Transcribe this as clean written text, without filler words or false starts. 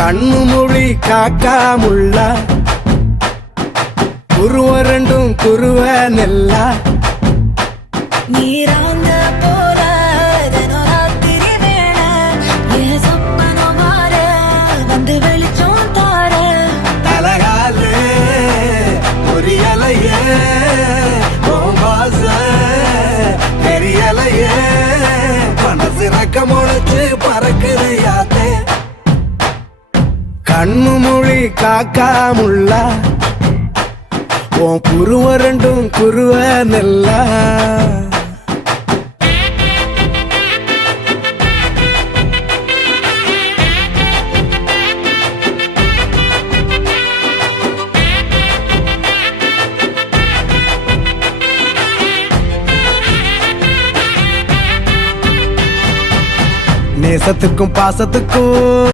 கண்ணு மொழி காக்காமுள்ள குருவ ரெண்டும் குருவ நெல்லா நீராங்க போல ராத்திரி வேண என் சொப்பனம் மாற வந்து வெளிச்சம் தார தலகாலே பொரியலையே ஓம்பாச பெரியலையே மனசு ரக்க முளைச்சு பறக்குதையாத்தே கண்ணு மொழி காக்காமுள்ள உன் குருவ ரெண்டும் குருவ நெல்லா நேசத்துக்கும் பாசத்துக்கும்